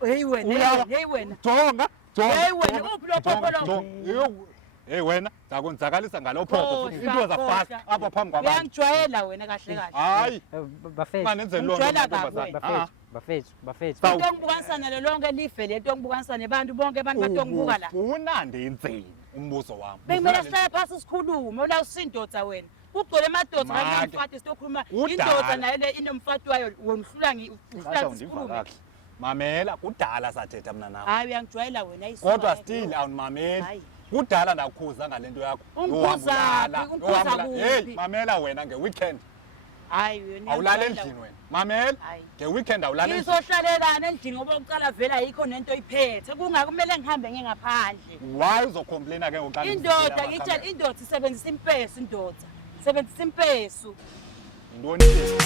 Hey wena. Jonga. Hey wena uphi lo phopho lo? Hey wena, zakonzakalisa ngalo phopho futhi into zafast apha phambi kwabantu. Uyangijwayela wena kahle kahle. Hayi. Bafethu. Manenze lo nto. Bafethu. Into engibukanisana lo lonke live lento engibukanisana nebantu bonke abantu batongibuka la. Ufuna ndenzeni umbuzo wami? Bengimele sihlale phansi sikhulume ola usindoda wena. Kugcwele amadoda kanye nomfati sizokhuluma indoda nayo le inomfati wayo wonhlula sikhulume. Mamela kudala sathetha mina nawe. Hayi uyangijwayela wena ayisona. Kodwa still awunimameli. Kudala ndakukhuza ngale yako. Ungikhuza kuphi? Hey, mamela wena ngeweekend. Hayi wena. Awulala endlini wena. Mamela. Ngeweekend awulala endlini. Ngizohlalelana endlini ngoba uqala vela ayikho nento oyiphethe. Kungakumele ngihambe ngengaphandle. Why uzocomplaina ke ngokuqala? Indoda ngitshela indoda isebenzisa impesu indoda. Sebenzisa impesu. Intoni ke?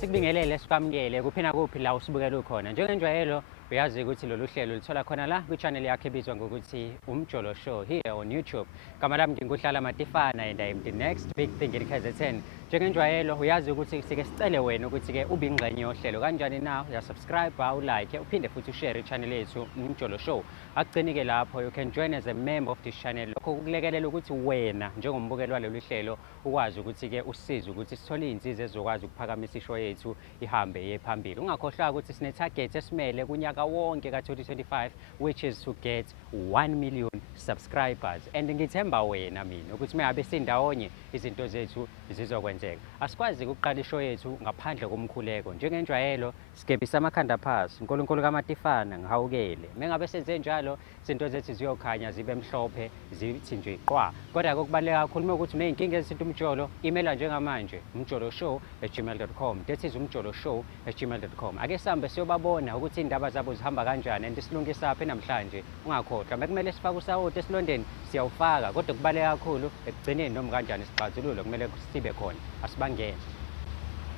Sikubingelele sikwamukele kuphina kuphi la usibukela khona njengenjwayelo uyazi ukuthi lolu hlelo lithola khona la kwi-channel yakhe ebizwa ngokuthi Umjolo Show here on YouTube. Gama lami nginguhlala Matifana and I am the next big thing in KZN. Njengenjwayelo uyazi ukuthi sike sicele wena ukuthi ke ube ingxenye yohlelo kanjani na uya subscribe ulike uphinde futhi ushare i-channel yethu Umjolo Show. Akugcini ke lapho you can join as a member of this channel. Lokho kukulekelela ukuthi wena njengombukeli walolu hlelo ukwazi ukuthi ke usize ukuthi sithole izinsiza ezokwazi ukuphakamisa isho yethu ihambe ye phambili. Ungakhohlwa ukuthi sine target esimele kunyaka wonke ka2025 which is to get 1 million subscribers and ngithemba wena mina ukuthi mayabe sindawonye izinto zethu zizokwenzeka. Asikwazi ukuqala isho yethu ngaphandle komkhuleko njengenjwayelo sigebisa amakhanda phansi uNkulunkulu kaMatifana ngihawukele. Mengabe senze njalo izinto zethu ziyokhanya zibe mhlophe zithi nje qwa. Kodwa kokubaleka kakhulu ukuthi uneyinkinga ezithi umjolo email njengamanje umjoloshow@gmail.com. That is umjoloshow@gmail.com. Ake sihambe siyobabona ukuthi indaba zabo zihamba kanjani and isilungisa apha namhlanje. Ungakhohlwa bekumele sifake usawoti esilondeni siyawufaka kodwa kubaleka kakhulu ekugcineni noma kanjani isixazululo kumele sibe khona asibangene.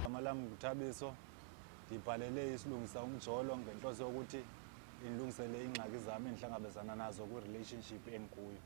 Amalami nguthabiso ngibhalele isilungisa umjolo ngenhloso yokuthi ingilungisele ingxaki zami engihlangabezana nazo ku relationship engikuyo.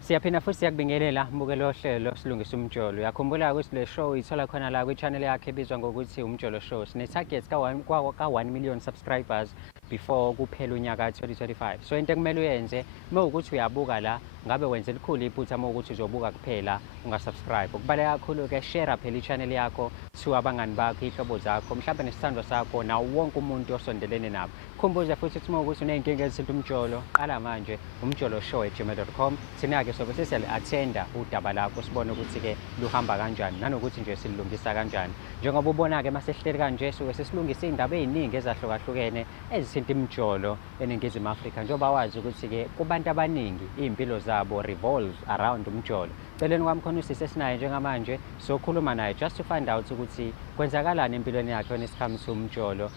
Siyaphinda futhi siyakubingelela mbukelo ohlelo silungisa umjolo. Uyakhumbula ukuthi le show ithola khona la kwi-channel yakhe ebizwa ngokuthi Umjolo Show. Sine target ka 1 million subscribers before kuphela unyaka 2025. So into ekumele uyenze mawukuthi uyabuka la ngabe wenze likhulu iphutha mawukuthi uzobuka kuphela ungasubscribe. Ukubaleka kakhulu ke share phela i-channel yakho to abangani bakho ihlobo zakho mhlawumbe nesithando sakho nawo wonke umuntu osondelene nabo. Khumbuza futhi ukuthi mawukuthi uneyinkinga ezithi umjolo qala manje umjoloshow@gmail.com. Thina ke sobe sesiyali-attenda udaba lakho sibone ukuthi ke luhamba kanjani nanokuthi nje silungisa kanjani. Njengoba ubona ke masehleli kanje suke sesilungisa indaba eziningi ezahlukahlukene ezithinta imjolo eningizimu Afrika njengoba wazi ukuthi ke kubantu abaningi impilo zabo revolve around umjolo. Celeni kwami khona usise sinaye njengamanje sokhuluma naye just to find out ukuthi kwenzakalani empilweni yakhe when it comes to umjolo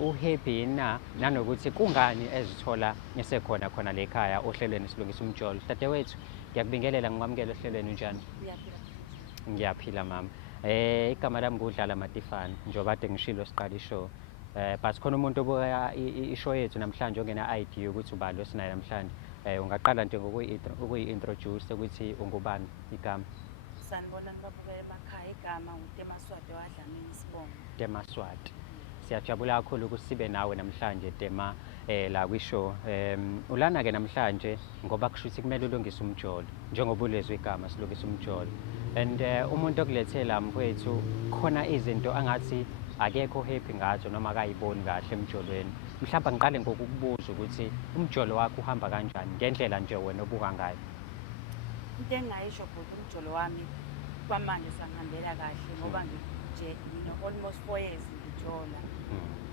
uhappy na nanokuthi kungani ezithola esekhona khona le ekhaya ohlelweni silungisa umjolo. Dadewethu ngiyakubingelela ngikwamukele ohlelweni njani? Ngiyaphila mama. Igama lami ngudlala Matifana njengoba ade ngishilo siqala ishow. But khona umuntu obuka ishow yethu namhlanje ongena ID ukuthi ubani osinayo namhlanje. Ungaqala nje ngokuyi-introduce ukuthi ungubani igama. Sanibona nibabuka emakhaya igama uTemaswati waDlamini Sibongo. Temaswati. Siyajabula kakhulu ukuthi sibe nawe namhlanje Tema la kwishow. Ulana ke namhlanje ngoba kusho ukuthi kumele ulungise umjolo njengoba ulezwe igama silungisa umjolo. And umuntu okulethela mfowethu khona izinto angathi akekho happy ngazo noma akayiboni kahle emjolweni. Mhlawumbe ngiqale ngokukubuza ukuthi umjolo wakho uhamba kanjani ngendlela nje wena obuka ngayo. Into engayisho ukuthi umjolo wami kwamanje sangihambela kahle ngoba nje almost 4 years ngijola.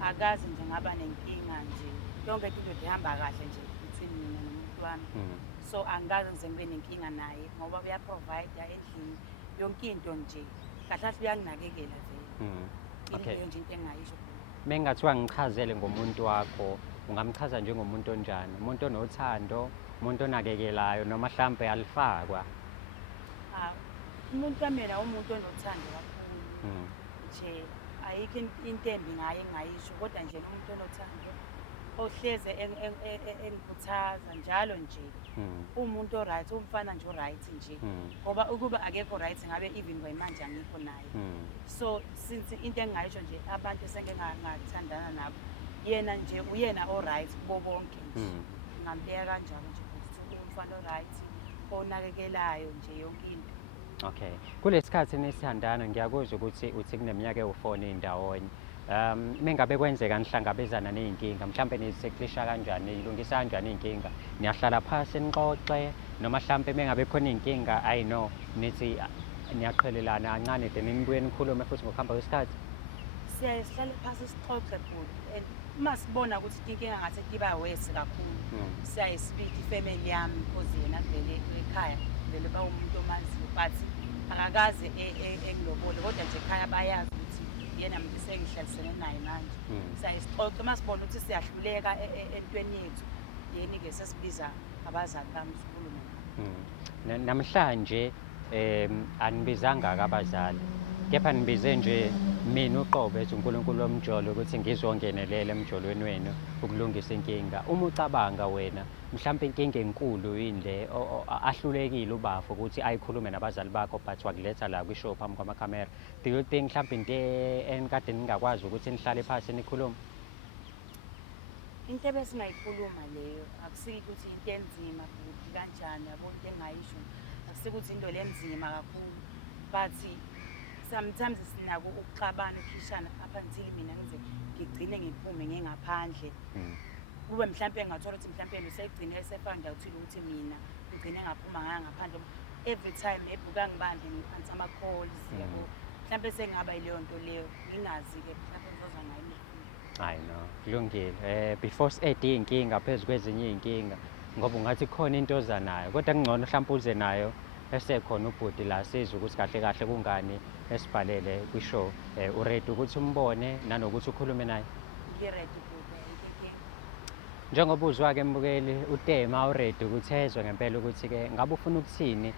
Akazi nje ngaba nenkinga nje. Yonke into ihamba kahle nje between mina nomuntu wami. So angazi ngize ngibe nenkinga naye ngoba uya provide endlini yonke into nje. Kahle uyanginakekela vele. Okay. Nje into engayisho. Mengathiwa ngichazele ngomuntu wakho ungamchaza njengomuntu onjani? Umuntu onothando, umuntu onakekelayo noma mhlambe alifakwa? Umuntu kamina umuntu onothando kakhulu. Nje ayikho into embi ngaye engingayisho, kodwa nje umuntu onothando ohleze engikhuthaza njalo nje. Umuntu o-right, umfana nje o-right nje. Ngoba ukuba akekho right ngabe even kwayimanje angikho naye. So since into engingayisho nje abantu esengike ngathandana nabo, yena nje uyena o-right kubo bonke nje. Ngambeka kanjalo nje ukuthi umfana o-right onakekelayo nje yonke into. Okay. Kulesikhathi nisithandana ngiyakuzwa ukuthi uthi kuneminyaka ewu-4 nindawonye. Mengabe kwenzeka nihlangabezana ney'nkinga, mhlampe niseklisha kanjani, nilungisa kanjani iy'nkinga? Niyahlala phasi nixoxe noma mhlampe mengabe khona iy'nkinga, I know nithi niyaqhelelana kancane then nibuye nikhulume futhi ngokuhamba kwesikhathi? Siyaye sihlale phasi sixoxe futhi, and uma sibona ukuthi inkinga ngathi iba worse kakhulu, siyaye speak ifamily yami because yena vele ekhaya vele bawumuntu omaziyo, but akakaze engilobole, kodwa nje ekhaya bayazi ukuthi yena muntu sengihlalisene naye manje. Siyaye sixoxe uma sibona ukuthi siyahluleka entweni yethu, yeni-ke sesibiza abazali bami sikhulume nabo. Namhlanje anibizanga-ke abazali, kepha nibize nje mina uqobo ethi uNkulunkulu womjolo ukuthi ngizongenelela emjolweni wenu ukulungisa inkinga. Uma ucabanga wena mhlampe inkinga enkulu yini le ahlulekile ubafo ukuthi ayikhulume nabazali bakho but wakuletha la kwishow phambi kwamakhamera? Do you think mhlampe into enikade ningakwazi ukuthi nihlale phansi nikhulume? Into ebesingayikhuluma leyo akusiki ukuthi into enzima futhi kanjani, yabo into engayisho akusiki ukuthi into lenzima kakhulu, but sometimes sinako ukuxabana ukukhishana up until mina ngize ngigcine ngiphume ngengaphandle. Kube mhlampe ngathola ukuthi mhlampe usegcine esefaka ngiyawuthula ukuthi mina ngigcine ngaphuma ngaphandle. Every time ebuka ngibambe ngiphansi ama-calls, yabo mhlampe sengaba yileyo nto leyo, ngingazi-ke mhlampe ngizoza ngayo. Hayi no, kulungile. Before si-add iy'nkinga phezu kwezinye iy'nkinga, ngoba ungathi khona into oza nayo, kodwa kungcono mhlampe uze nayo esekhona ubhuti la sizwe ukuthi kahle kahle kungani esibhalele kwishow. Uready ukuthi umbone nanokuthi ukhulume naye? Ngi-ready bhuti, ayikho inkinga. Njengoba uzwa-ke mbukeli, uTema uready ukuthi ezwe ngempela ukuthi-ke ngabe ufuna ukuthini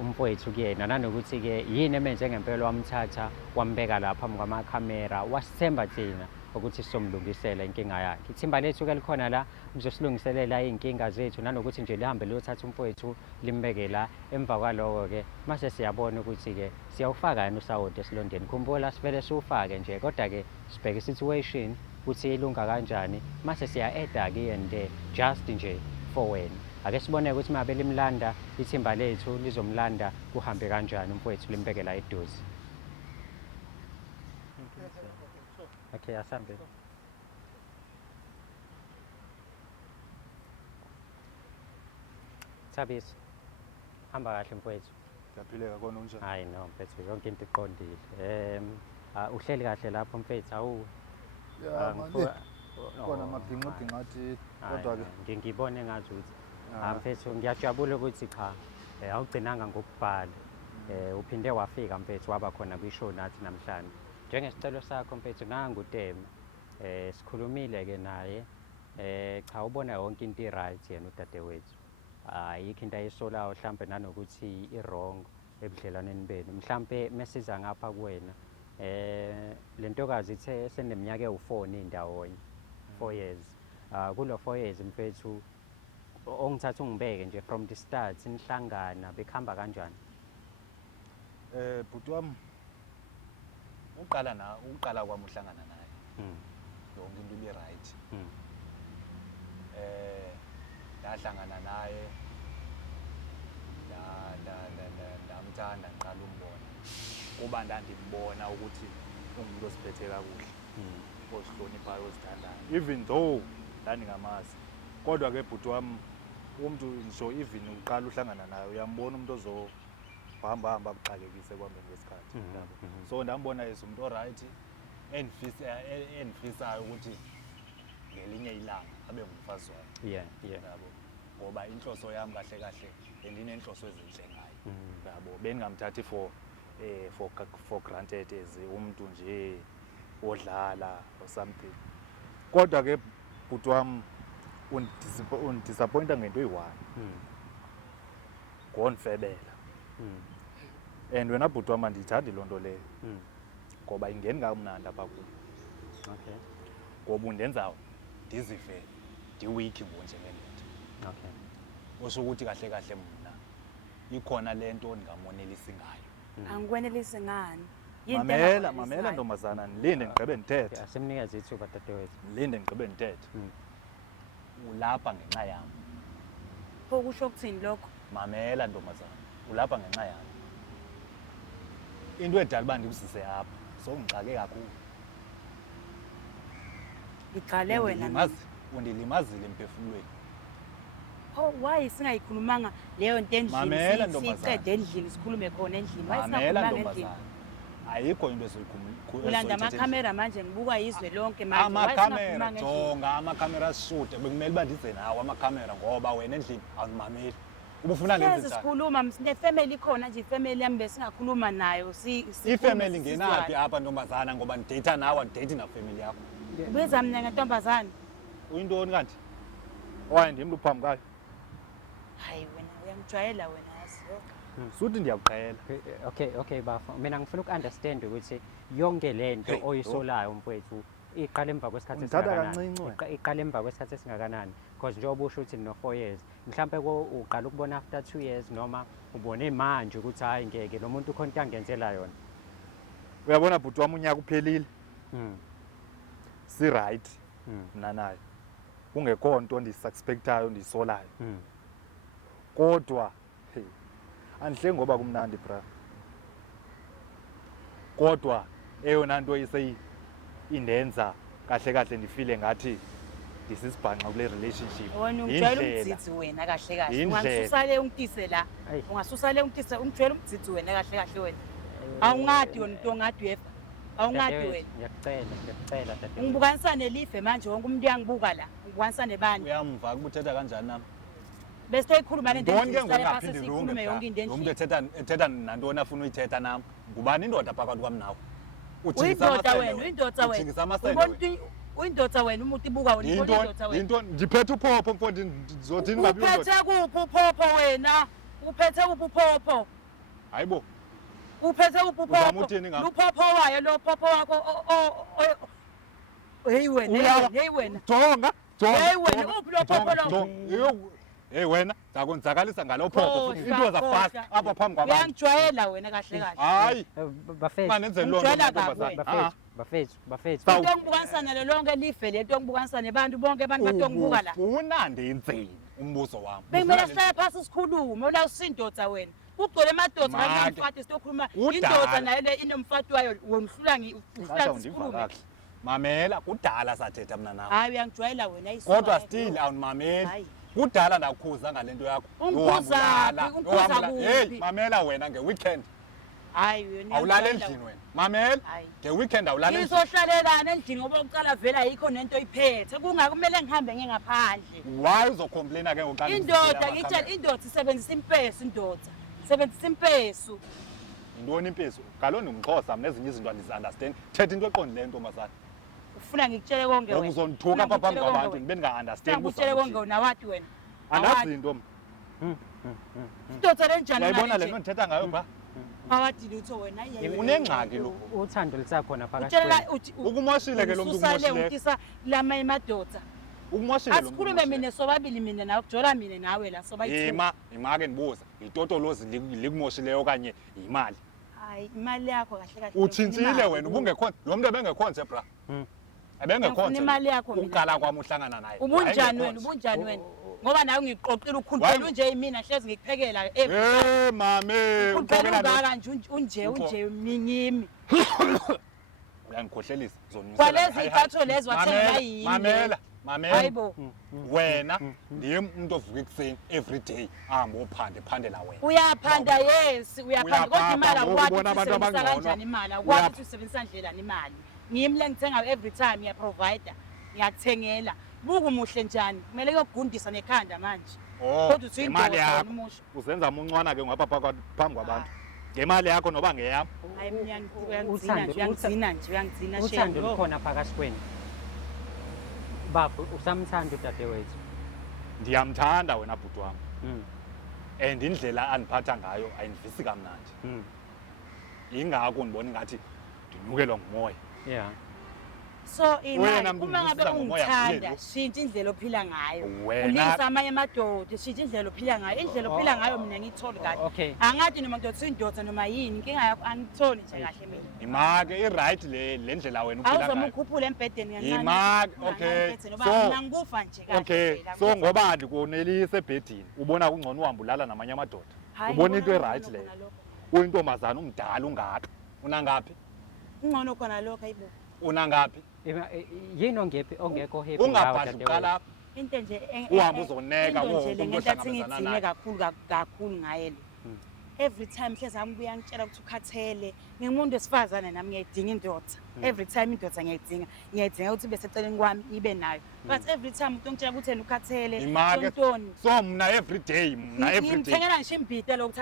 umfowethu kuyena, nanokuthi-ke yini emenze ngempela wamthatha wambeka la phambi kwamakhamera wasithemba thina ukuthi sizomlungisela inkinga yakhe. Ithimba lethu-ke likhona la lizosilungiselela iy'nkinga zethu, nanokuthi nje lihambe liyothatha umfowethu limbeke la. Emva kwaloko-ke mase siyabona ukuthi-ke siyawufaka yini usawoti esilondeni. Khumbula sivele siwufake nje, kodwa-ke sibheke i-situation ukuthi ilunga kanjani, mase siya-add-ke yena just nje for wena. Ake sibone ukuthi mabe limlanda ithimba lethu lizomlanda kuhambe kanjani umfowethu limbeke la eduze. Okay, asambe. Thabisa, hamba kahle mfowethu. Ngiyaphileka kona unjani? Hayi no mfethu, yonke into iqondile. Uhleli kahle lapho mfethu, awu? Ya manje khona amabhinqibhinqa athi kodwa-ke ngibone ngathi ukuthi mfethu ngiyajabula ukuthi cha awugcinanga ngokubhala. Uphinde wafika mfethu waba khona kwishow nathi namhlanje. Njengesicelo sakho mfethu nangu uTema, sikhulumile-ke naye, cha ubona yonke into i-right yena udadewethu. Ayikho into ayisolayo mhlampe nanokuthi i-wrong ebudlelwaneni benu. Mhlampe mesiza ngapha kuwena, le ntokazi ithe seneminyaka ewu-4 nindawonye, 4 years. Kulo 4 years mfethu ongithatha ungibeke nje from the start nihlangana bekuhamba kanjani? Bhuti wami uqala kwami uhlangana naye yonke into ibe-right. Ndahlangana naye ndamthanda ngiqala umbona kuba ndandimbona ukuthi ungumuntu osiphethe kakuhle, osihloniphayo, osithandayo, even though ndandingamazi. Kodwa-ke bhuti wami umuntu ngisho even uqala uhlangana naye uyambona umuntu ozohamba akuxakekise kwambeni kwesikhathi. So ndambona umuntu o-right endifisayo ukuthi ngelinye ilanga abe ngumfazi wami. Yabo, ngoba inhloso yami kahle kahle bendinenhloso ezinhle ngayo. Yabo, bengingamthathi for granted as umuntu nje odlala or something. Kodwa-ke bhuti wami undisappointa ngento eyi-one, ngonifebela. And wena bhuti wami andiyithandi loo nto leyo, ngoba ingeni kamnandi apha kum. Okay. Ngoba undenza ndizive ndiwiki njengendoda. Okay. Usho ukuthi kahle kahle mna ikhona lento ndingamonelisi ngayo. Angikwenelisi ngani? Mamela ntombazana, nilinde ndigqibe ndithethe. Okay, asimnikeze ithuba dadewethu. Nilinde ndigqibe ndithethe. Ulapha ngenxa yami. Pho kusho ukuthini lokho? Mamela ntombazana, ulapha ngenxa yami. Into edala uba ndikuzise apha, sowungixake kakhulu. Iqale wena. Undilimazile emphefumulweni. Oh, why singayikhulumanga leyo nto Mamela endlini ntombazana. siqede endlini sikhulume khona endlini. Why Mamela singakhulumanga endlini? ntombazana. Ayikho into ezoyikhuluma. Ulanda amakhamera manje ngibukwa yizwe lonke manje. Why Amakhamera, singakhulumanga endlini? jonga amakhamera shoot. Bekumele uba ndize nawo amakhamera ngoba wena endlini awumameli. Ubufuna ngenze Hlezi njani? sikhuluma ne-family khona nje ifamily yami besingakhuluma nayo Ifamily ngenaphi apha ntombazana ngoba ndidate nawe andidate nafamily yakho. Ubiza mina ngentombazane. Uyintoni kanti? Owaye ndim luphambi kayo. Hayi wena uyangijwayela wena yazi. Suthi ndiyakuqhela. Okay bafo. Mina ngifuna uku-understand ukuthi yonke lento Hey, oyisolayo mfowethu iqala emva kwesikhathi Ungithatha esingakanani? kancinci wena. Iqala emva kwesikhathi esingakanani? Because njengoba usho ukuthi no 4 years. Mhlambe uqala ukubona after 2 years noma ubone manje ukuthi hayi ngeke lo muntu khona into angenzela yona. Uyabona bhuti wami unyaka uphelile. Si right. Mina naye. Kungekho nto ndisuspectayo ndisolayo. Kodwa andihle ngoba kumnandi bra. Kodwa eyona nto indenza kahle kahle ndifile ngathi ndisisibhanqa kule relationship. Wena ungijwayela umdzidzi wena kahle kahle. Ungasusa le ungitise la. Ungasusa le ungitise ungijwayela umdzidzi wena kahle kahle wena. Awungadi wena into ongadi wefa. Awungadi wena. Ngiyacela dadewethu. Ungibukanisa nelive manje wonke umuntu uyangibuka la. Ungibukanisa nebani? Uyamva ukuthetha kanjani nami? Bese toyikhuluma le nto Ndonke endlini phasi ngokungaphindi sikhulume yonke into lo muntu endlini. ethetha nantoni afuna uyithetha nami. Ngubani indoda phakathi kwami nawe? Uyindoda wena, uyindoda wena. Uthingisa amasende wena. Uyindoda wena umuntu ibuka wena indoda wena. Into ndiphethe uphopho mfowethu ndizothini ngabe Uphethe kuphi uphopho wena? Uphethe kuphi uphopho? Hayibo. Uphethe kuphi Uzama uphopho? uthini ngapha? Luphopho wayo lo phopho wakho hey wena, hey wena. Jonga. Hey wena uphi lo phopho lo? Hey wena, zakonzakalisa ngalo phopho futhi into zafast apha phambi kwabantu. Uyangijwayela wena kahle kahle. Hayi. Bafethu. Manenze lo nto. Bafethu. Into engibukanisana lelonke live lento engibukanisana nebantu bonke abantu batongibuka la. Ufuna ndenzeni umbuzo wami? Bekumele sihlale phansi sikhulume, ola usindoda wena. Ugcwele madoda nganomfati sitokhuluma. Indoda nayo le inomfati wayo wonhlula sikhulume. Mamela kudala sathetha mina nawe. Hayi uyangijwayela wena ayisuka. Kodwa still awunimameli. Kudala ndakukhuza ngale nto yakho. Ungikhuza kuphi? Hey, mamela wena ngeweekend. Hayi wena. Awulala endlini wena. Mamela. Ngeweekend awulala endlini. Ngizohlalelana endlini ngoba uqala vela ayikho nento oyiphethe. Kungakumele ngihambe ngengaphandle. Why uzocomplaina ke ngoqala? Indoda ngitshela indoda isebenzisa impesu indoda. Sebenzisa impesu. Intoni impesu? Kalona umXhosa mina ezinye izinto andizi-understand. Thetha into eqondileyo ntombazana. Ufuna ngikutshele konke wena. Uzondithuka apha phambi kwabantu ndibe ndinga-understand. Ngikutshele konke wena wathi wena. Andazi into mna. Indoda lenjani Yayibona le nto ndithetha ngayo ba? Phakathi lutho wena Unengxaki lo. Uthando lisakhona phakathi utshela kwenu. uthi Ukumoshile ke lo muntu ususale ukumoshile. utisa lama emadoda. Ukumoshile lo muntu. Asikhulume mina sobabili mina nawe kujola mina nawe la sobayithi. Ima ke ndibuza. Itotolozi likumoshileyo okanye imali? Hayi imali yakho kahle kahle. Utshintshile wena ubungekho lo muntu ebengekho nje bra. Ebengekho nje. Imali yakho mina. Uqala kwami uhlangana naye. Ubunjani wena ubunjani wena? Ngoba nawe ngiqoqile ukhuluphela nje mina hlezi ngikuphekela mame ukhuluphela ungaka nje unje mingimi. Uyangikhohlelisa zonke. Kwalezi izathu lezo wathela yini? Mamela. Hayibo. Wena ndiye umuntu ovuka ekuseni every day ahamba ophandela wena. Uyaphanda yes, uyaphanda kodwa imali akwazi ubona abantu ukusebenzisa abangcono. kanjani imali akwazi ukuthi usebenzisa ndlela imali. Ngimi le ngithenga every time ngiya provider ngiyakuthengela. Buku umuhle njani? Kumele kugundisa nekhanda manje. Kodwa uthi imali indoda yakho umusho. uzenza umuncwana ke ngapha phambi kwabantu. Ngemali yakho noba ngeyami. Hayi mina uyangizina nje Uthando lukhona phakathi kwenu. Bafo usamthanda udadewethu. Ndiyamthanda wena bhuti wami. And indlela andiphatha ngayo ayindivisi kamnandi. Ingako ndibona ngathi nginukelwa ngumoya. Yeah. So Wena imali mntu uma ngabe ungizisa ngomoya ungithanda vele. shintsha indlela ophila ngayo. Wena- Ulisa amanye amadoda shintsha indlela ophila ngayo. Indlela ophila ngayo mina ngiyitholi kahle. Okay. Angathi noma ndoda indoda noma yini inkinga yakho angitholi nje kahle mina. Imake i-right le ndlela wena uphila Awuzoma ngayo. ukhuphula embhedeni Imake, okay. Mina ngikufa nje kahle. Okay, phela, so ngikufa. ngoba ndikonelise ebhedini ubona kungcono uhamba ulala namanye amadoda. Hayi, Ubona into ngibona e-right ngcono leyo. khona lokho. Uyintombazana umdala ungaka. Unangaphi? Ngcono khona lokho ayibo. Unangaphi? Yini ongekho happy Ungabhadluka lapha. Into nje Uhambe uzoneka into nje wonke le umuntu ngento athi ohlangabezana ngidine naye. kakhulu ngaye le. Every time hleze angibuya ngitshela ukuthi ukhathele ngingumuntu wesifazane nami ngiyayidinga indoda. Every time indoda ngiyayidinga ukuthi bese eceleni kwami ibe nayo. But every time umuntu ongitshela ukuthi yena ukhathele Imake. Ntoni. So mna everyday, mna everyday. Ngimthengela ngisho imbita lokuthi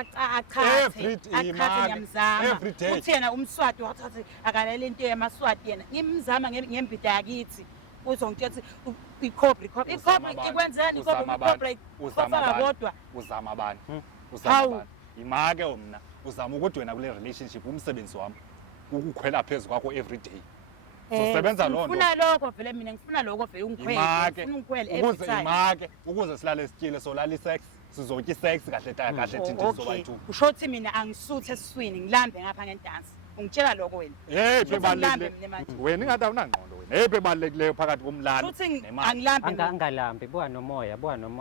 Every day, achathe Imake. ngiyamzama. Every day. Uthi yena umswati wathathi akalele into yamaswati yena. Ngimzama ngembita yakithi. Uzongitshela ukuthi ikhobra Uzama abantu. ikwenzeni Uzama ikhobra abantu. Uzama ikhobra abantu. kodwa. Uzama abantu. Hawu. Uzama abantu. Imake mna uzama ukuthi wena kule relationship umsebenzi wami ukukhwela phezulu kwakho everyday. Sosebenza loo nto. Ngifuna lokho vele mina ngifuna lokho vele ungikhwele. Imake. Ngifuna ungikhwele every Ukuze time. imake, ukuze silale sityile solala isex, sizotya isex kahle kahle thina Okay. sobayi-2. Usho ukuthi mina angisuthe esiswini ngilambe ngapha ngedansi. Ungitshela lokho wena. Hey, Futhi ngilambe mina manje. wena ingathi awunangqondo wena. Hey, ebalulekileyo phakathi komlalo Futhi nemali. angilambe mina. angalambi buka nomoya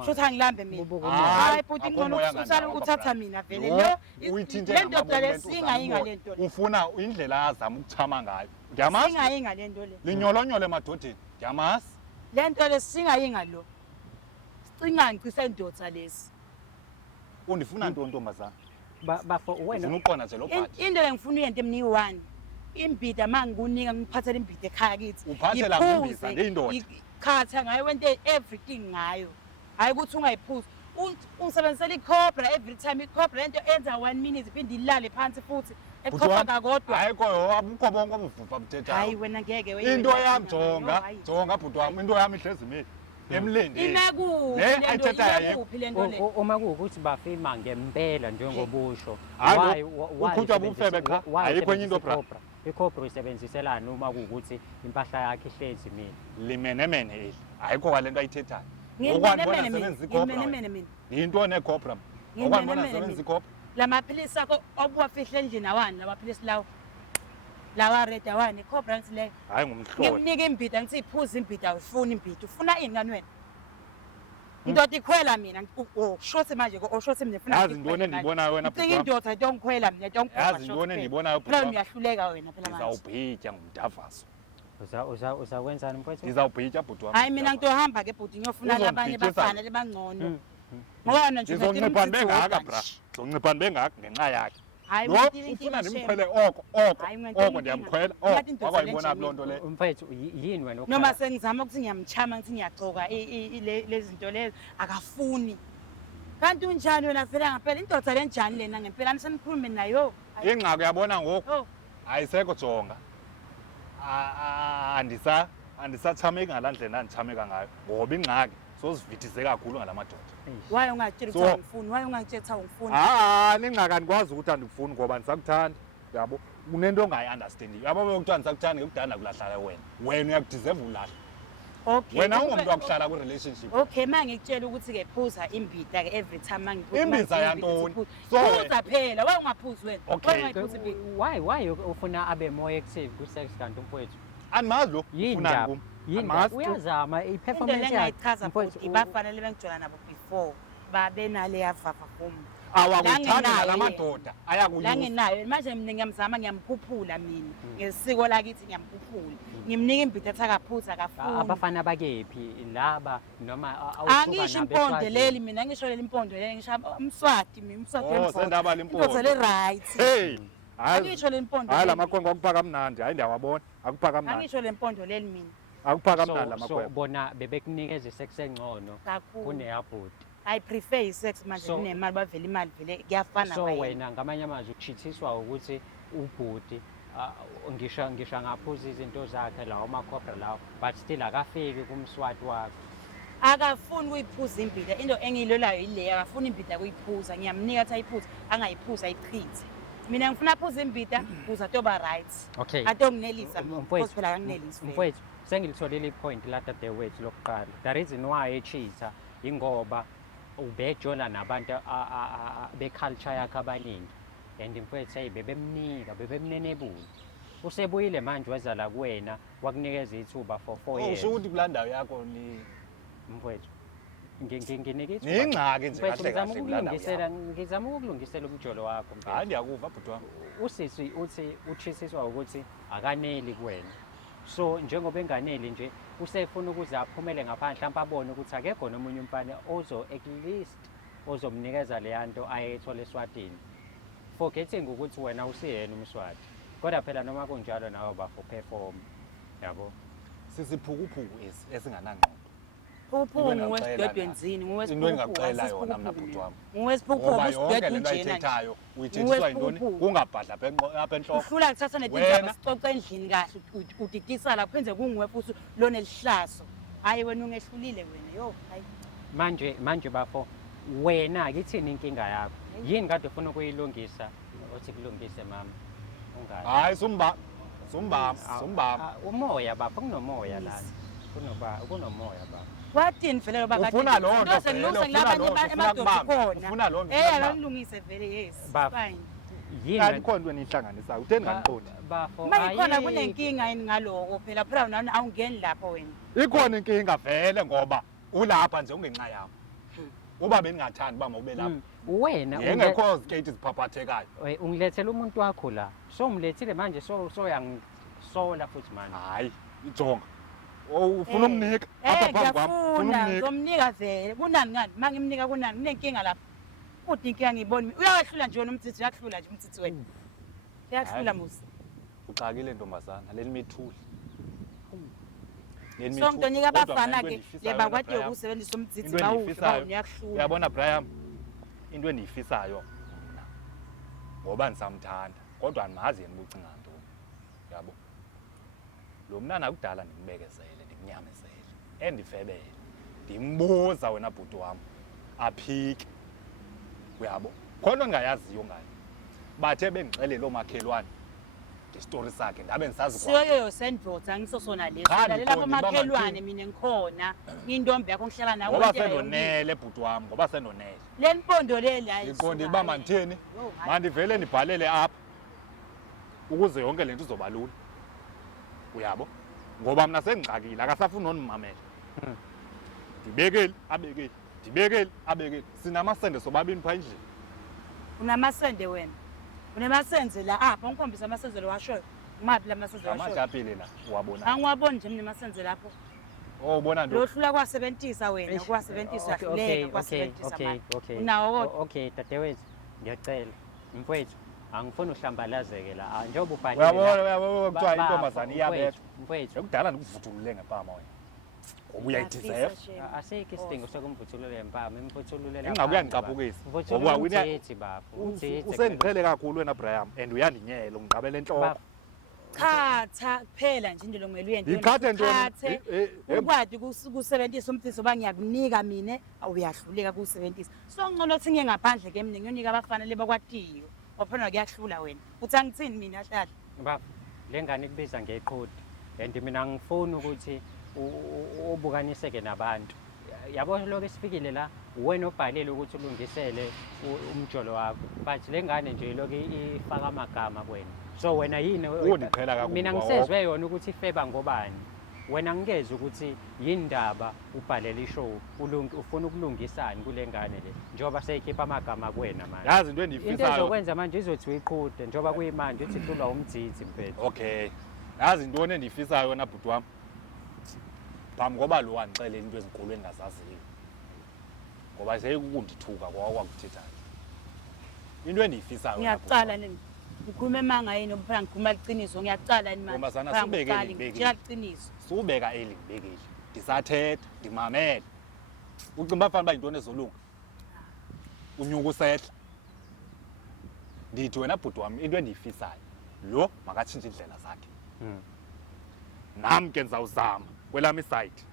Futhi angilambe mina. Bubuka Hayi Akho futhi ngcono moya ukusala ngandaba, ukuthatha bra. mina vele. No, Lo uyithinte le ndoda ngamaboko le lento singayinga uzama le nto le. ufuna indlela azama ukuchama ngayo. Ndiyamazi. Singayinga le nto le. Linyolonyole emadodeni. Ndiyamazi. Le nto le singayinga lo. Sicinga ngicisa indoda lesi. Undifuna ntoni ntombazana? bafo Ufuna wena uqona nje lo bhathi. Into le ngifuna uyente mni one. Imbida mangikunika ngiphathele imbida ekhaya kithi. Uphathela ngembiza, ngiyindoda. Khatha ngayo wente everything ngayo. Hayi ukuthi ungayiphuzi. Ungisebenzisela iCobra every time iCobra lento enza 1 minute iphinde ilale phansi futhi ekhopha kakodwa. Hayi kodwa abukho bonke obuvuva buthethayo. Hayi wena ngeke wena. Into yami jonga bhuti wami, into yami ihlezi mina. Emlendeni. Imekuphi Le lento ayithethayo yebo. imekuphi lento le. uma kuwukuthi bafima ngempela njengobusho Hayi, uqhutshwa bumfebe cha. Ayikho enye into bra. iCobra uyisebenziselani uma kuwukuthi impahla yakhe ihlezi mina Limenemene eli. Ayikho kwalento ayithethayo. Ngimenemene mina. Into neCobra. Okwambona Ngimenemene sebenza mina. iCobra. Lamaphilisi akho obuwafihla endlini awani lamaphilisi lawo. Lawa red awani iCobra ngithi le. Hayi ngumhlobo. Ngimnika imbida ngithi iphuza imbida awufuni imbida. Ufuna ini kani wena? Indoda ikhwela mina ushothi manje ushothi mina ufuna. Yazi intoni endiyibonayo wena bhuti Cinga wami. indoda idongikhwela mina idongikhwela. Yazi intoni endiyibonayo bhuti Phela wami. uyahluleka wena phela manje. Ngizawubhitya ngumdavazo. uzakwenzani mfowethu Ngizawubhitya bhuti wami. Hayi mina ngitohamba ke bhuti ngiyofuna abanye Uzongibhidisa. bafana lebangcono. Ngoba mina nje Ngizonciphana bengaka bra. Ngizonciphana bengaka ngenxa yakhe. Hayi Lo wena ufuna into ndimkhwele Hayi, ngento oko ndiyamkhwela. Ngathi indoda Wakwayibona le loo nto le. mfowethu yini wena noma sengizama ukuthi ngiyamchama ngithi ngiyagcoka lezi zinto lezi akafuni. Kanti unjani wena vele ngaphela indoda le njani lena ngempela anisengikhulume nayo. Ingxaki uyabona ngoku Oh, ayisekho jonga. Andisachameki ngala ndlela ndichameka ngayo ngoba ingxaki sozivithise kakhulu ngalamadoda. why ungatshela ukuthi awungifuni? Why ungangitshela ukuthi awungifuni? Ingxaki andikwazi ukuthi andikufuni ngoba ndisakuthanda. Yabo unento ongayi-understandiyo. Yabo bekuthiwa ndisakuthanda ngekudala kulahlala wena. Wena uyakudeserve ulahla. Okay. Wena ungumuntu wakuhlala kwi-relationship. Okay, mangikutshela ukuthi ke phuza imbida ke every time mangiphuza. Imbiza yantoni? Phuza phela, why ungaphuzi wena? Okay. Why ungayiphuzi imbida? why ufuna abe more active ku-sex kanti mfowethu Andimazi lo yini ufunani ndaba kum. yini Andimazi ndaba tu. uyazama Into i-performance yakhe lengayichaza mfowethu, futhi bafanele bengijola nabo before babe nale yavafa kum. Awakuthandi Langenayo ngalamadoda ayakuyuza. La nginayo manje mina ngiyamzama ngiyamkhuphula mina ngesiko lakithi ngiyamkhuphula ngimnika imbida ethi akaphuza akafuni. abafana bakephi laba noma Angisho impondo leli mina ngisho leli impondo leli ngisho umswati mina umswati wemfondo. Sendaba limpondo. Impondo le right. Hey. Angisho le impondo. Hayi lamakhwenkwe akuphaka mnandi. Hayi ndiyawabona. Akuphaka mnandi. Angisho le impondo leli mina Akuphaka mnandi so lamakhwenkwe. bona bebekunikeza isex engcono kakhulu. kuneyabhuti I prefer isex manje So- kunemali bavela imali vele kuyafana so kwayo. wena ngamanye amazwi uchithiswa ukuthi ubhuti ngisho ngaphuza izinto zakhe lawo amakhobra lawo but still akafiki kumswati wakhe Akafuni ukuyiphuza imbida into engiyilolayo ile akafuni imbida kuyiphuza ngiyamnika athi ayiphuze angayiphuza ayichithe. mina ngifuna aphuza imbita ukuze atoba right Okay. atonginelisa Mfowethu, because phela akanginelisi vele. Mfowethu, sengilitholile ipoint la dadewethu lokuqala. The reason why echitha ingoba ubejola nabantu beculture yakhe abaningi. And mfowethu hey bebemnenebula. Usebuyile manje weza la kuwena wakunikeza ithuba for 4 years. Usho ukuthi kula ndawo yakho ni Mfowethu. Nginginike ithuba. Ingxaki nje Mfowethu, kahle ngizama kahle kula ndawo ukulungisela yakho. ngizama ukulungisela umjolo wakho mfowethu. Hayi ndiyakuva bhuti wami. Usisi uthi uchisiswa ukuthi akaneli kuwena. So njengoba enganeli nje usefuna ukuze aphumele ngaphandle mhlawumbe abone ukuthi akekho nomunye umfana at least ozomnikeza le yanto ayethola eSwatini. Forgetting ukuthi wena usiyena umSwati. Kodwa phela noma kunjalo nawe bafo perform. Yabo. Sisiphukuphuku esinganangqondo. Phuphu Into nguwesidwedweni zini, Into nguwesiphuphu. engaqela yona mna bhuti wami. Nguwesiphuphu Ngoba yonke usidwedwe lento njena. ayithethayo uyithethiswa yintoni? Nguwesiphuphu. Kungabhadla apha enhloko. Uhlula kuthatha Wena- netindaba sicoce endlini kahle udidisa lapho kwenze kunguwe futhi lona elihlaso. Hayi wena ungehlulile wena. Yo, hayi. Manje bafo wena kithini inkinga yakho? Yini kade ufuna ukuyilungisa? Uthi kulungise mama. Ungazi. Hayi sumbamba. Umoya bafo kunomoya la. Kunomoya bafo. Wathini vele lo baka? Ufuna loo nto vele, Ngilungise ufuna ngilabanye loo nto, ufuna emadoda kubamba. khona. Ufuna loo nto, Eh ufuna kubamba. akalungise vele yes. Bafo. Fine. Yini Kanti khona into enihlanganisayo. Utheni nganiqondi? bafo? Mayikhona kunenkinga yini ngaloko phela phela nani awungeni lapho wena. Ikhona inkinga vele ngoba ulapha nje ungenxa yakho. Uba beningathandi uba mawube lapha. Wena Ngengekho skate ziphaphathekayo. ungilethela umuntu wakho la. So umlethile manje soyangisola futhi manje. Hayi, ijonga. Ufuna umnika apha phambi kwami. Ufuna Ngiyafuna umnika. ngizomnika vele. Kunani ngani? Mangimnika kunani? Kunenkinga lapha. Futhi inkinga ngiyiboni. Uyahlula nje wena umtsithi, uyahlula nje umtsithi wena. Uyahlula musi. Uxakile ntombazana, let me thule. So ngidonika abafana ke leba kwathi yokusebenzisa umtsithi Into bawudla endiyifisayo. uyahlula. Uyabona Brian, into endiyifisayo mna ngoba ndisamthanda kodwa andimazi yena ubucinga ntoni. Yabo. Lo mntana kudala ndimbekezele, ndimnyamezele, endifebele. Ndimbuza wena bhuti wami aphike. Uyabo. Khona ongayaziyo ngayo. Bathe bengixelele omakhelwane ngestory sakhe ndabe ngisazi kwa. Siyo sendvoda angisosona leso. Cha, Lalela ngiqondi uba kwamakhelwane mathini. mina ngikhona. Ngiyintombi yakho ngihlala nawe. Ngoba wonke sendonele bhuti wami, ngoba sendonele. Le mpondo le la. Ngiqonde uba manditheni? Yo, hayi. Mandivele ndibhalele apha ukuze yonke lento izoba lula. Uyabo? Ngoba mina sengixakile akasafuni nonimamela. Ndibekele abekele. Ndibekele abekele. Sinamasende sobabini pha endlini. Unamasende wena. Unemasenze la apha ngikhombisa amasenze lo washoyo. Ngimaphi la masenze washoyo? Amatapile la uwabona. Angiwaboni nje mina amasenze lapho. Oh ubona Lo nto. hlula kwasebentisa wena, kwasebentisa yahluleka kwasebentisa manje. Unawo kodwa. Okay dadewethu ngiyacela. Mfowethu angifuni uhlambalazeke la. Njengoba ubhalile. Uyabona kuthiwa intombazana iyabetha. Mfowethu Ekudala ndikuvuthulule ngempama wena. Ngoba uyayidizeva. asekho isidingo sokumvuthululela empama imvuthululele. Ingabe uyandicaphukisa. Ngoba uyithi bafo. Usendiqhele kakhulu wena Brian and uyandinyela ungiqabela enhloko. Chatha kuphela nje into lomngeli uyento. Ngikhathe ntoni? Ukwadi kusebenzisa umthiso bangiyakunika mina awuyahluleka kusebenzisa. So ngcono thi ngiye ngaphandle ke mina ngiyonika abafana lebakwatiyo. Waphana kuyahlula wena. Uthi angithini mina hlahla. Bafo lengane ikubiza ngeqhodi and mina ngifuni ukuthi ubukaniseke nabantu. Yabo lokho esifikile la wena obhalile ukuthi ulungisele umjolo wakho but lengane nje lokho ifaka amagama kuwena. So wena yini Undiqhela kakhulu. mina ngisezwe yona ukuthi ifeba ngobani. Wena ngikeze ukuthi yindaba ubhalele ishow ufuna ukulungisana kulengane le njoba seyikhipha amagama kuwena manje. Yazi into Into endiyifisayo. ezokwenza manje izothi uyiqhude njoba kuyimanje uthi hlulwa umdzithi mfethu. Okay. Yazi into endiyifisayo wena bhuti wami. Phambi koba lo wandixelela into ezinkulu engazaziyo. Ngoba seyikundithuka kwakuthethayo. Into endiyifisayo wena bhuti Ngiyacala nini? Ngikhuluma emanga yini ophela ngikhuluma liqiniso ngiyacala yini manje. Ntombazana, sibekele ngibekile. Liqiniso. Subeka elingibekile. Ndisathetha, ndimamele. Ucimba afana ba yintoni ezolunga. Unyuka usehla. Ndithi wena bhuti wami into endiyifisayo. Lo makatshintshe indlela zakhe. Nami ke ndizawuzama kwelami side.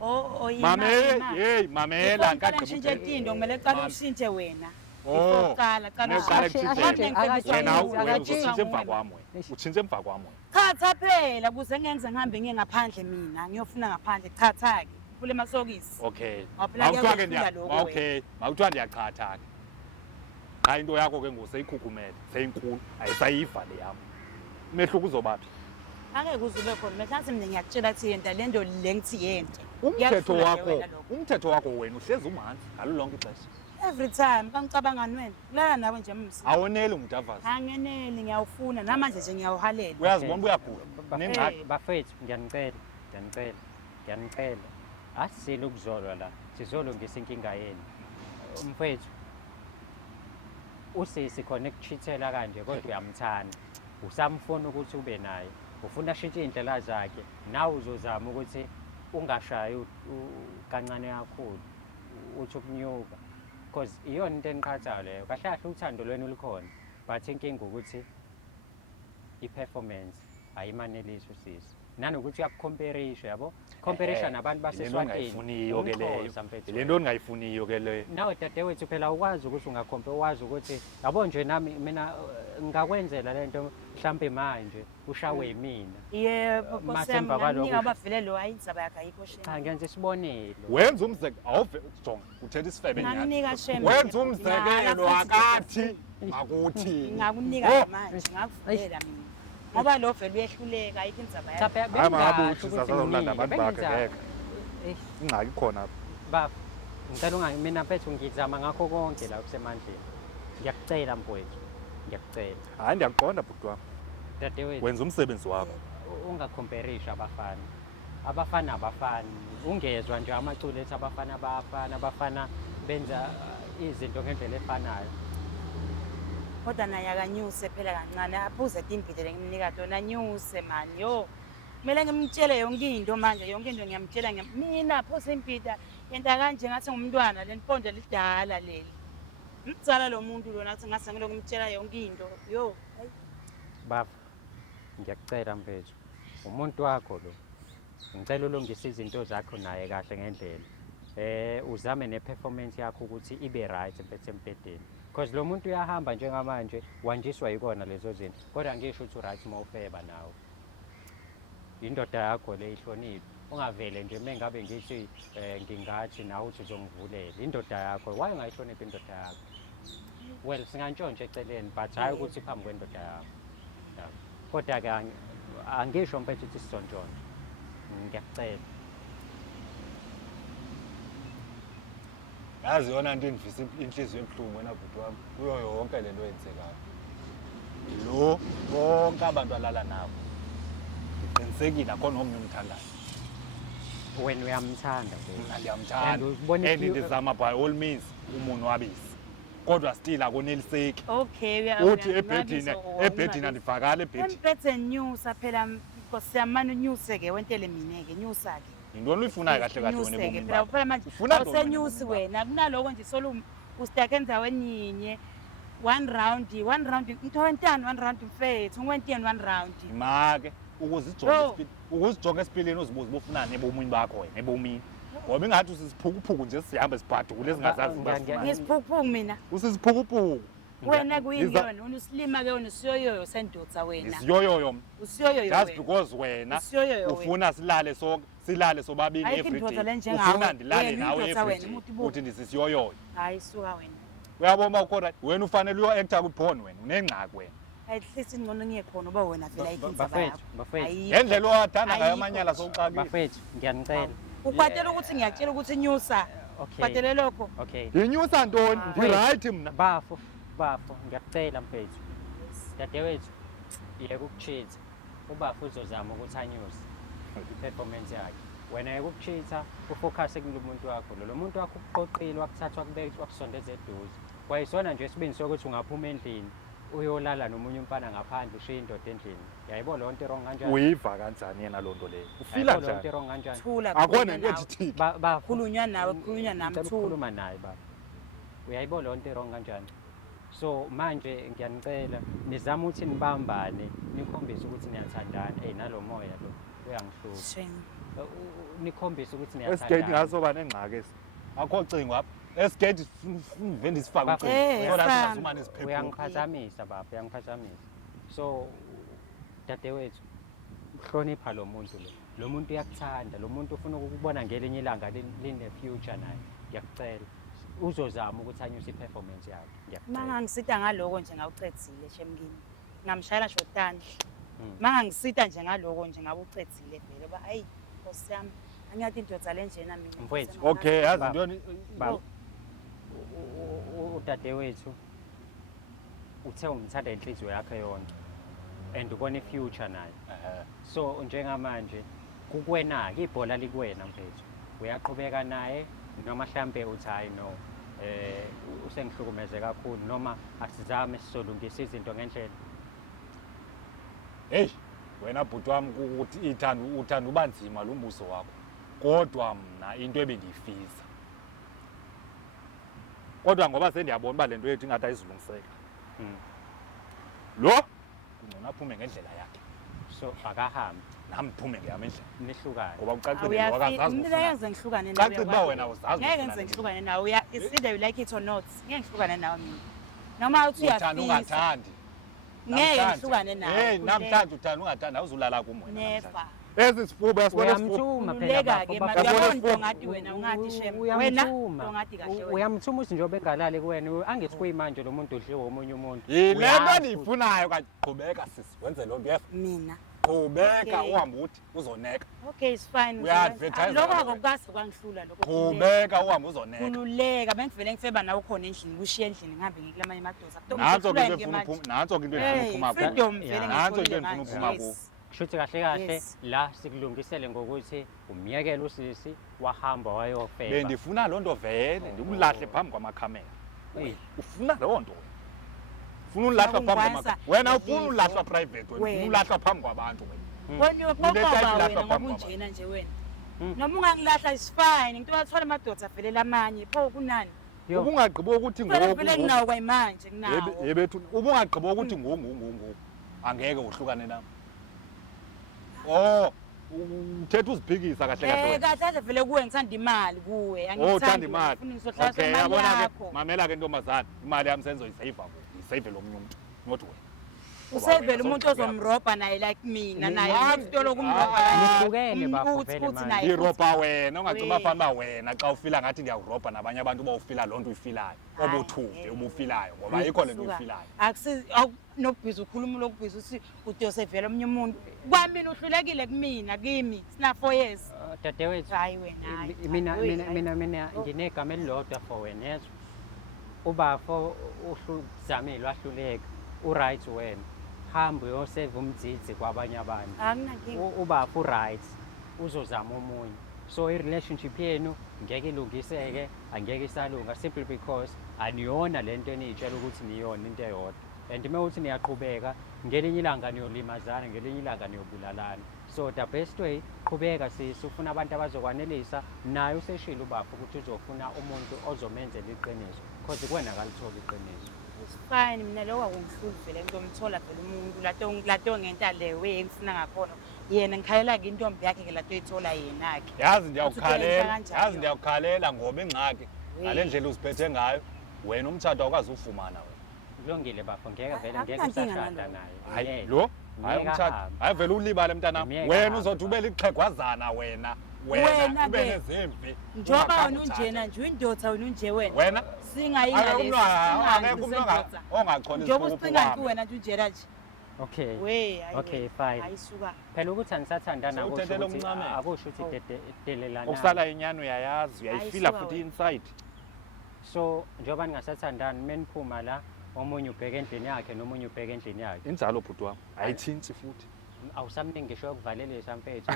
Oh Mamela, hey mamela ngishintshe ngaqhubeka. into kumele cala ushintshe wena. Oh, Qala Neqala Akatshintshi. wena Akatshintshi. utshintshe emva kwami wena. Utshintshe emva kwami wena. Chatha phela kuze ngenze ngihambe ngiye ngaphandle mina ngiyofuna ngaphandle chatha ke kule masokisi. Okay. Phela Awuthiwa ke kuyawehlula lokho wena. okay, mawuthiwa ndiyachatha ke. Cha into yakho ke ngoseyikhukhumele, seyinkulu, ayisayiva le yami. Umehluko uzobaphi? Angeke uzube khona mhlawumbe mina ngiyakutshela ukuthi yenta lento le ngithi yenta. Umthetho Kuyakuhlula ke wakho, wena lokho. umthetho wakho wena uhlezi umanzi ngalo lonke ixesha. Every time kangicabangani wena kulala nawe nje msi. Awoneli umdavazi. Angeneli ngiyawufuna namanje nje ngiyawuhalela. Uyazibona uyagula. Nengxaki. Bafethu ngiyanicela asisile ukuzolwa la sizolungisa inkinga yenu mfethu usisi khona ekuchithela kanje kodwa uyamthanda usamfuna ukuthi ube naye ufuna ashintshe indlela zakhe nawe uzozama ukuthi ungashayi kancane kakhulu uthi ukunyuka because iyona into eniqhathayo leyo kahle kahle uthando lwenu likhona but inkinga ukuthi i-performance ayimanelisi usisi nanokuthi uyakucomparison yabo comparison nabantu baseswatini ke leyo le nto ongayifuniyo ke leyo nawe dadewethu phela ukwazi ukuthi ungakhompe wazi ukuthi yabo nje nami mina ngakwenzela lento mhlambe manje ushawe yimina Yebo Mathemba kwalokho. Nginika abavele lo hayi indzaba yakhe ayikho shame. cha ngenza isibonelo wenza awuve jonga uthetha isifebe Ngingakunika shame. wenza umzekelo akathi akuthi Ngakunika manje ngakuvulela mina. Ngoba lo vele uyehluleka ayikho indzaba cha yakhe. hayi mangabe bengathi uthi ukuthi sasazomlanda abantu bakhe bengenza- ngeke Eh, ingxaki khona baba ngicela mina mfethu ngizama ngakho konke la kusemandleni ngiyakucela mfowethu ngiyakucela hayi ndiyakuqonda bhuti wami dadewethu wenza umsebenzi wakho ungakhomperisha abafana abafani ungezwa nje amaculo ethi abafana benza izinto ngendlela efanayo Kodwa naye akanyuse phela kancane aphuze timbili lengimnika tona nyuse man yo. Kumele ngimtshele yonke into manje yonke into ngiyamtshela mina phuze impida yenta kanje ngathi ngumntwana lenponde lidala leli. Ngicala lo muntu lona athi ngase ngiloku ngimtshela yonke into yo. baba ngiyakucela mfethu umuntu wakho lo ngicela ulungise izinto zakho naye kahle ngendlela uzame ne-performance yakho ukuthi ibe right mfethu empedeni because lo muntu uyahamba njengamanje wanjiswa yikona lezo zinto kodwa ngisho ukuthi uright uma ufeba nawe indoda yakho le ihloniphe ungavele nje mengabe ngithi ngingathi nawe uthi uzongivulela indoda yakho why ungayihloniphi indoda yakho well singantshontshe eceleni but hayi ukuthi phambi kwendoda yakho kodwa-ke angisho mfethu ukuthi sizontshontshe ngiyakucela yazi yona nto endivisa inhliziyo ebuhlungu wena bhuti wami kuyo yonke le nto eyenzekayo lo bonke abantu alala nabo ngiqinisekile akhona omnye umthandayo wena uyamthanda mna And ndiyamthanda uzibona and if you- ndizama by all means umonwabisi kodwa still akoneliseki Okay uthi ebhedini andivakali ebhedini Empethe nyusa phela Nkosi yami manje unyuse ke wentele mina ke nyusa ke. yintoni uyifunayo kahle kahle wena Unyuse ke ebomini phela bakho phela manje Ufuna ntoni wena awusenyusi ebomini wena kunaloko nje solo usitake endaweni yinye one round ngithowentana one round mfethu ngwenteni one round. imake Bro. ukuzijonga esipilini uzibuze ubufunani ebomini bakho wena ebomini ngoba ingathi usisiphukuphuku nje sihambe sibhadule singazazi Ngisiphuphuku mina. usisiphukuphuku Wena kuyiyona unusilima ke wena usiyoyoyo sendoda wena. isiyoyoyo Usiyoyoyo just wena. because wena Usiyoyoyo wena. ufuna silale sobabili Ayikho indoda le everyday njengawe. ufuna ndilale Wena nawe indoda wena, everyday umuntu ibuka. uthi ndisisiyoyoyo Hayi suka wena. uyabona uba right wena ufanele uyo-acta kwiporn wena unengxaki wena At least ingcono ngiye khona uba wena vele ayikho indzaba bafethu yakho. bafethu Ayikho. ngendlela owathanda ngayo Ayikho. amanyala sowuxakile bafethu ngiyanicela Ukwatela ukuthi ngiyakutshela ukuthi nyusa. okay Kwatele lokho. okay nginyusa ntoni Ah. ndi-right mna bafo ngiyakucela mfethu dadewethu yeke ukuchitha ubafo uzozama ukuthi anyuse i-performance yakhe wena yeke ukuchitha ufocus kulo muntu wakho lo muntu wakho ukuqoqile wakuthatha wakubeka wakusondeza eduze kwayisona nje isibindi sokuthi ungaphuma endlini uyolala nomunye umfana ngaphandle ushiye indoda endlini yayibona leyo nto wrong kanjani uyiva kanjani yena loo nto leyo ufila Yayibona leyo nto njani wrong kanjani Thula. akhona nto ethithike Khulunywa nawe, khulunywa nami, Ngicela thula. ukukhuluma naye baba uyayibona leyo nto wrong kanjani so manje ngiyanicela nizama ukuthi nibambane nikhombise ukuthi niyathandana nalo moya lo uyangihlupha Shame. nikhombise ukuthi esigate niyathandana ngasoba nengxaki esi akho cingo apha esigate uvende isifake Baba, ucingo so that fam. singazumane isiphepho uyangiphazamisa baba, uyangiphazamisa. So dadewethu, hlonipha lo muntu lo muntu uyakuthanda, lo muntu ufuna ukubona ngelinye ilanga line future naye. Ngiyakucela uzozama ukuthi anyuse i-performance yakhe. Ngiyakucela. Mangangisita ngaloko nje ngawucedzile shemkini. Ngamshayela shotani. Mangangisita nje ngaloko nje ngawucedzile vele ba ayi Nkosi yami angiyathi indoda lenjena mina. Mfowethu. okay yazi Baba. ntoni Baba, udadewethu uthe umthanda inhliziyo yakhe yonke and ubona i-future naye. So njengamanje kukuwena-ke ibhola likuwena mfethu, uyaqhubeka naye noma mhlambe uthi hayi no usengihlukumeze kakhulu noma asizame sizolungisa izinto ngendlela. hey wena bhuti wami ukuthi uthanda uba nzima lo mbuso wakho kodwa mna into ebengiyifisa kodwa ngoba sendiyabona uba le nto yethu ingathi ayizulungiseka lo kungcono aphume ngendlela yakhe So akahambe nami phume ngeyami endlela nihlukane. ngoba ucacile lo akazazi Mina yenze ngihlukane nawe. Cacile uba wena awuzazi Ngeke ufuna ngize nini. ngihlukane nawe. It's either you like it or not. Ngeke ngihlukane nawe mina. Noma uthi uthanda uyafisa. ungathandi Ngeke ngihlukane nawe. hey namhlanje uthanda ungathandi awuzulala kum wena Never. ezi sifuba sibona sifuba Uyamthuma Uleka ke manje Uyabona uyabona isifuba. ngathi wena ungathi shem. Wena Uyamthuma. ungathi kahle wena. Uyamthuma uthi njengoba engalali kuwena angithi kuyimanje lo muntu udliwe omunye umuntu. yile nto Uyazi endiyifunayo qhubeka sisi wenze loo nto yefa Mina. qhubeka Okay. uhambe uthi uzoneka Okay, it's fine. Uya-advertise Lokho wena. akukase kwangihlula lokho. qhubeka uhambe uzoneka Khululeka bengivele ngifeba nawe khona endlini kushiya endlini ngihambe ngikulamanye amadoda. nanso ke into efuna uphuma nanso ke into endifuna uphuma kuyo Freedom vele Yeah. Nanso into ngiyitholile engifuna manje. uphuma kuyo. Yes. kushuthi kahle kahle Yes. la sikulungisele ngokuthi umyekela usisi wahamba wayofeba. bendifuna loo nto vele ndikulahle phambi kwamakhamera Eyi, ufuna loo nto ufuna ulahlwa phambi Ungikwanisa wena ufuna ngelihlo. ulahlwa private wena Wena. ufuna ulahlwa phambi kwabantu wena Wena Uletha uyoqoqa iplasta wena phambi ngoba unjena nje wena. Noma ungangilahla is fine. Ngito wathola amadoda avelela amanye. Pho kunani? yo, ubungagqibi ukuthi Phela vele nginawo kwayimanje nginawo. yebethu ubungagqibi ukuthi ngoku angeke uhlukane nami oh uthetha uziphikisa kahle kahle wena Kahle vele kuwe ngithanda imali kuwe. oh uthanda imali Ufuna ngizohlala okay semali yabona ke yakho. mamela ke ntombazana imali yami senzo yisayiva ngoku lo omunye umuntu not wena Usevele umuntu ozomrobha naye like mina naye ngitolo kumrobha Nihlukene bafo vele uthi manje. naye ngirobha wena ungagcima Wena. fana uba wena xa ufila ngathi ndiyawurobha nabanye abantu uba ufila loo nto uyifilayo obuthuve ubufilayo ngoba ayikho le nto uyifilayo nokubhiza ukhuluma lokubhiza uthi udosevela omunye umuntu kwamina uhlulekile kumina kimi sina 4 years Dadewethu, hayi wena hayi. mina nginegama elilodwa for wena yezwa. Ubafo uhluzamile wahluleka, uright wena. Hamba uyoseva umdzidzi kwabanye abantu. Anginankinga. Ubafo uright, uzozama omunye. So i-relationship yenu ngeke ilungiseke, angeke isalunga simply because aniyona lento eniyitshela ukuthi niyona into eyodwa. And mewuthi niyaqhubeka, ngelinye ilanga niyolimazana, ngelinye ilanga niyobulalana. So the best way, qhubeka sisi ufuna abantu abazokwanelisa, naye useshilo ubafo ukuthi uzofuna umuntu ozomenzela iqiniso. Because kuwena akalitholi iqiniso. It's fine mina lokho akungihluli vele ngizomthola vele umuntu lato ngenta le way engifuna ngakhona yena ngikhalela ke intombi yakhe ke lato ethola yena ke yazi Uthi uyenza ndiyawukhalela kanjani yazi ndiyawukhalela ngoba ingxaki Wey. ngale ndlela uziphethe ngayo wena umtshato awukwazi ufumana wena Kulungile bafo ngeke vele ngeke Akunankinga usashada ngalokho. naye. hayi Ngeke. lo hayi Ngeke umtshato ahambe. hayi vele ulibale mntanam Ngeke wena ahambe. uzothi ube liqhegwazana wena Wena ube ke. nezimpi njoba ungakhange wena uthathe. unjena nje uyindoda wena unje wena wena singayingalesi akekho umuntu ongachona njoba isifuba ucinga wami kuwena nje unjela nje Okay. we Okay, fine. ayisuka Phela ukuthi anisathandana Sewuthethela umncamelo. akusho ukuthi delelana. okusala inyani uyayazi uyayifila Ayisuka futhi wena. inside So njoba ningasathandani meniphuma la omunye ubheka endlini yakhe nomunye ubheka endlini yakhe. injalo bhuti wami ayithintsi futhi Awusamningi ngisho yokuvalelisa mfethu.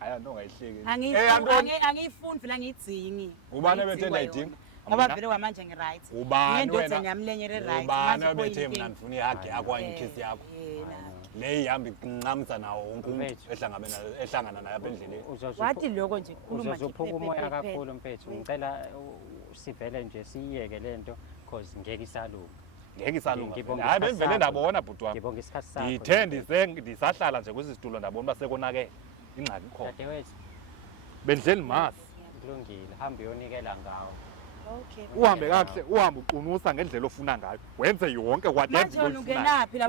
hayi anto ongayihleki angiyifuni vele angiyidzingi ubani ebethe ndayidinga ngoba vele kwamanje ngi-right ubani ngendoda wena niyamlenye ri-right ubani manje ebethe kuyinkinga. mna ndifuna ihagi yakho okanye ikhisi yakho le ihamba inqamisa nawo wonke umuntu Mfethu. ehlangana naye apha endleleni wathi loko nje khuluma nje uzophuka umoya phephe, kakhulu mfethu. Ngicela sivele nje siyiyeke lento because ngeke isalunga. ngeke isalunga Ngibonga hayi isikhathi bendivele sakho. ndabona bhuti wami Ngibonga isikhathi sakho. ndithe ndisahlala nje kwesi situlo ndabona uba sekonakele ingxaki ikhona Dadewethu, bendihleli masi kulungile hamba uyonikela ngawo. Okay. uhambe kahle uhambe uqunusa ngendlela ofuna ngayo wenze yonke Manje wena ungenaphi la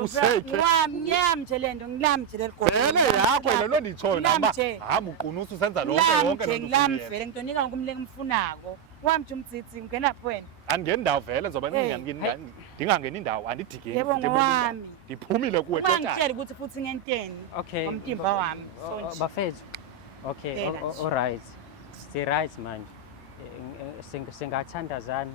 ngiyami nje lento ngilami nje leligolo. vele yakho lento nditshoyo namba hamba uqunusa usenza lonke nje ngilami vele ngidonika ngokumleka umfunako. Wami nje umtsitsi ungenaphi wena? andingeni ndawo vele nzoba ndingangeni indawo andidikeni Yebo ngowami. ndiphumile kuwe totally Ungangitsheli ukuthi futhi ngenteni. Okay. Ngomtimba wami. Bafethu. Okay, Phela nje. alright. Right manje. Singathandazana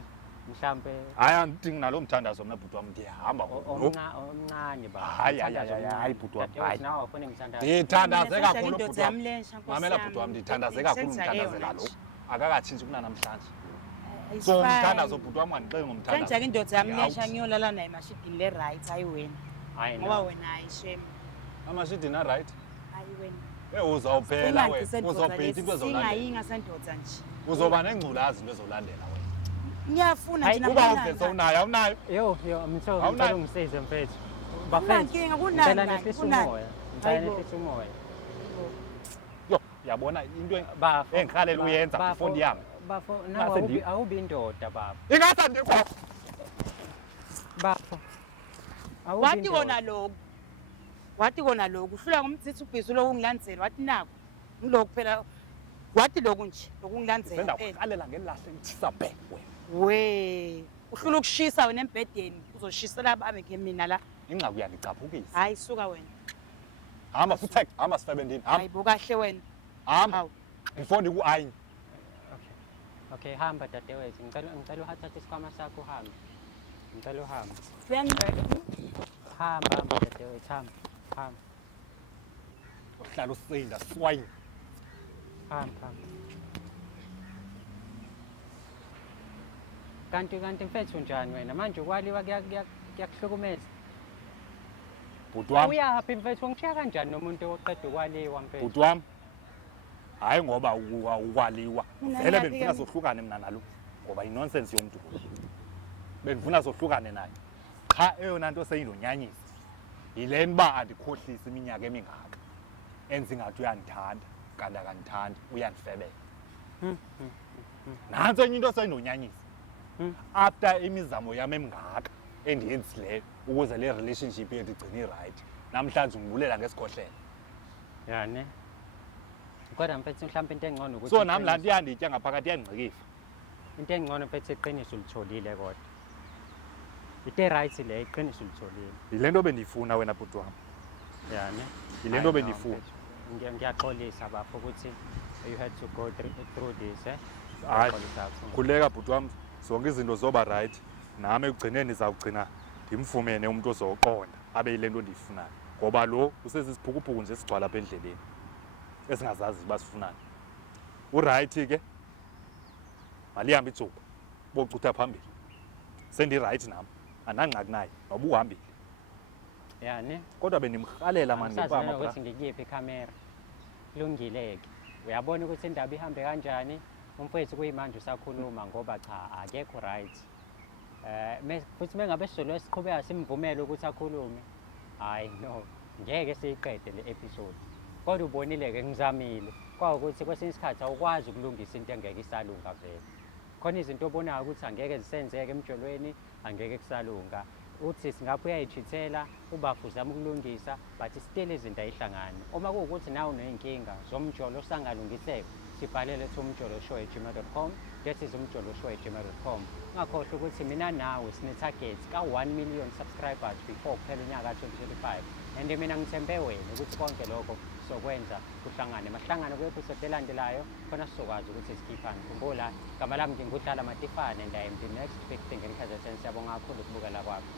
mhlambe hayi andidingi nalo mthandazo mna bhuti wam ndiyahamba omncane baba. hayi bhuti wam hayi Nawe ufuna ngithandaza. ndithandaze kakhulu Indoda bhuti wam yami lensha nkosi mamela yami. bhuti wam ndithandaze kakhulu umthandazela lo akakatshintshi kunanamhlanje It's so fine. umthandazo bhuti wam andixeli ngomthandazo Kanjani indoda yami lensha Awuthi. ngiyolala naye mashidini le right hayi wena. Hayi Ngoba no. wena ayisheme. amashidini right Hayi wena. uzawuphela wena uzobhitha into ezolandela Singayinga sendoda nje. uzoba nengculazi into ezolandela wena Ngiyafuna Hayi, nje uba namhlanje. uvese unayo awunayo Yo mtho Awunayo? ngicela ungisize mfethu. Kunankinga, kunani Ngicela manje, nehlise kunani? umoya. Ngicela Hayibo. nehlise umoya. yo yabona into Bafo. engikhalela uyenza before ndiyame Bafo, Ngase nawe awubi indoda baba. ingasa ndikho Bafo. Wathi kona lokhu. Wathi kona lokhu. Uhlula ngomtsithi ubhizi lokhu ngilandzela. Wathi naku. Ngilokhu phela. Wathi lokhu nje. Lokhu ngilandzela senda phela. kuqalela ngelahle ngithisa bhe wena We. Uhlula ukushisa wena embedeni. Uzoshisela ababe ke mina la. inqaku yandicaphukisa Hayi suka wena. hamba futhi hamba sifebendini hamba Hayi bokahle wena. hamba Hawu. before ndikuayini Okay, hamba dadewethu. Ngicela uhathathe isikhwama sakho uhambe. Ngicela uhambe. Hamba dadewethu, hamba. uhlala usinda swine Hamba. Kanti mfethu njani wena? Manje ukwaliwa kuyakuhlukumeza. bhuti wami Uyaphi mfethu ngishiya kanjani nomuntu oqeda ukwaliwa mfethu? bhuti wami hayi ngoba ukwaliwa Mina vele ngiyaphi-ke bendifuna sohlukane mina nalo ngoba inonsense yomuntu bendifuna sohlukane naye cha eyona nto seyinonyanyisa yile nba andikhohlisi iminyaka emingaka enza ingathi uyandithanda kanti akandithandi uyandifebela nantso enye into seyinonyanyisa after imizamo yami emingaka endiyenzisileyo ukuze le relationship yethu igcine i-right namhlanje ungibulela ngesikhohlela Yani. Kodwa mfethu mhlawumbe into engcono ukuthi so nami laa nto iyanditya ngaphakathi iyandingcikifa into engcono mfethu iqiniso ulitholile kodwa. Into right le iqiniso ulitholile. yile nto bendiyifuna wena bhuti wami Yani. yile nto bendiyifuna Ngiyaxolisa bafo ukuthi you had to go through this hayi Ngiyaxolisa kakhulu. khuleka bhuti wami zonke izinto zoba right nami ekugcineni ndizawugcina ndimfumene umuntu ozoqonda abe yile nto ndiyifunayo ngoba lo usesisiphukuphuku nje sigcwala apha endleleni esingazazi uba sifunani urayithi ke malihambe ijuba bocutha phambili sendirayithi nam andangxaki naye noba uhambile Yani. kodwa bendimrhalela mani Angisazana ngepama ukuthi ngikuyiphi ikhamera. Kulungile-ke. Uyabona ukuthi indaba ihambe kanjani? Umfowethu kuyimanje usakhuluma ngoba cha akekho right. Futhi mengabe sizolwe siqhubeka simvumele ukuthi akhulume. Hayi no. Ngeke siyiqede le episode. Kodwa ubonile-ke ngizamile. Kwawukuthi kwesinye isikhathi awukwazi ukulungisa into engeke isalunga vele. Khona izinto obonayo ukuthi angeke zisenzeke emjolweni, angeke kusalunga. Uthi singapho uyayichithela ubafu uzama ukulungisa but still izinto ayihlangani. Uma kuwukuthi nawe uneyinkinga zomjolo osangalungiseka sibhalele umjoloshow@gmail.com. That is umjoloshow@gmail.com. Ungakhohlwa ukuthi mina nawe sine-target ka-1 million subscribers before kuphela unyaka ka-2025 and mina ngithembe wena ukuthi konke lokho sokwenza kuhlangane mahlangane kwe-episode elandelayo khona sizokwazi ukuthi sikhiphane. Khumbula igama lami ngingudlala Matifane and I am the next big thing in KZN. Siyabonga kakhulu ukubukela kwakho.